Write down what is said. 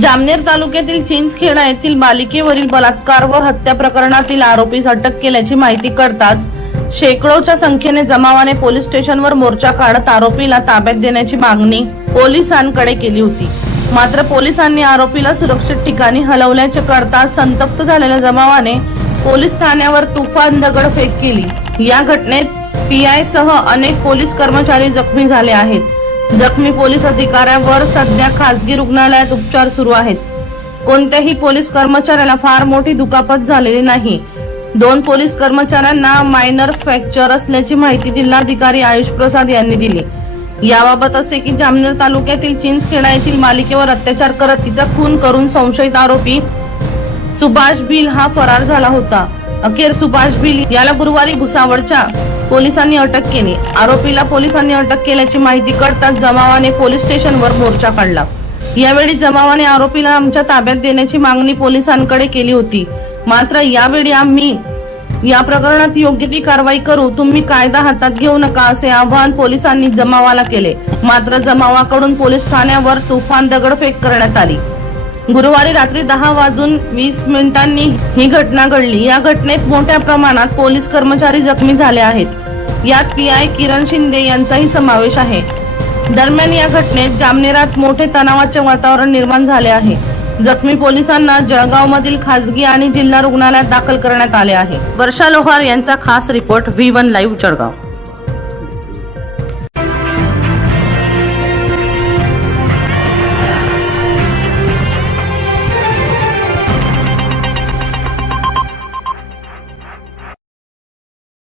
जामनेर तालुक्यातील चिंचखेडा येथील बालिकेवरील बलात्कार व हत्या प्रकरणातील आरोपीस अटक केल्याची माहिती कळताच शेकडोच्या संख्येने जमावाने पोलीस स्टेशनवर मोर्चा काढत आरोपीला ताब्यात देण्याची मागणी पोलिसांकडे केली होती. मात्र पोलिसांनी आरोपीला सुरक्षित ठिकाणी हलवल्याचे कळताच संतप्त झालेल्या जमावाने पोलीस ठाण्यावर तुफान दगडफेक केली. या घटनेत पीआय सह अनेक पोलीस कर्मचारी जखमी झाले आहेत. जखमी पोलीस अधिकाऱ्यावर सध्या खासगी रुग्णालयात उपचार सुरू आहेत. कोणत्याही पोलीस कर्मचाऱ्याला फार मोठी दुखापत झालेली नाही. दोन पोलीस कर्मचाऱ्यांना मायनर फ्रॅक्चर असल्याची माहिती जिल्हाधिकारी आयुष प्रसाद यांनी दिली. याबाबत असे की जामनेर तालुक्यातील चिंचखेडा येथील मालिकेवर अत्याचार करत तिचा खून करून संशयित आरोपी सुभाष भिल हा फरार झाला होता. अखेर सुभाष भिल याला गुरुवारी भुसावळच्या पोलिसांनी अटक केली. आरोपीला पोलिसांनी अटक केल्याची माहिती कळताच जमावाने पोलीस स्टेशनवर मोर्चा काढला. यावेळी जमावाने आरोपीला आमच्या ताब्यात देण्याची मागणी पोलिसांकडे केली होती. मात्र यावेळी आम्ही या प्रकरणात योग्य ती कारवाई करू तुम्ही कायदा हातात घेऊ नका असे आवाहन पोलिसांनी जमावाला केले. मात्र जमावाकडून पोलीस ठाण्यावर तुफान दगडफेक करण्यात आली. गुरुवारी रात्री दहा वाजून वीस मिनिटांनी ही घटना घडली. या घटनेत मोठ्या प्रमाणात पोलीस कर्मचारी जखमी झाले आहेत. यात पी आय किरण शिंदे यांचाही समावेश आहे. दरम्यान या घटनेत जामनेरात मोठे तणावाचे वातावरण निर्माण झाले आहे. जखमी पोलिसांना जळगाव मधील खासगी आणि जिल्हा रुग्णालयात दाखल करण्यात आले आहे. वर्षा लोहार यांचा खास report V one live Jalgaon.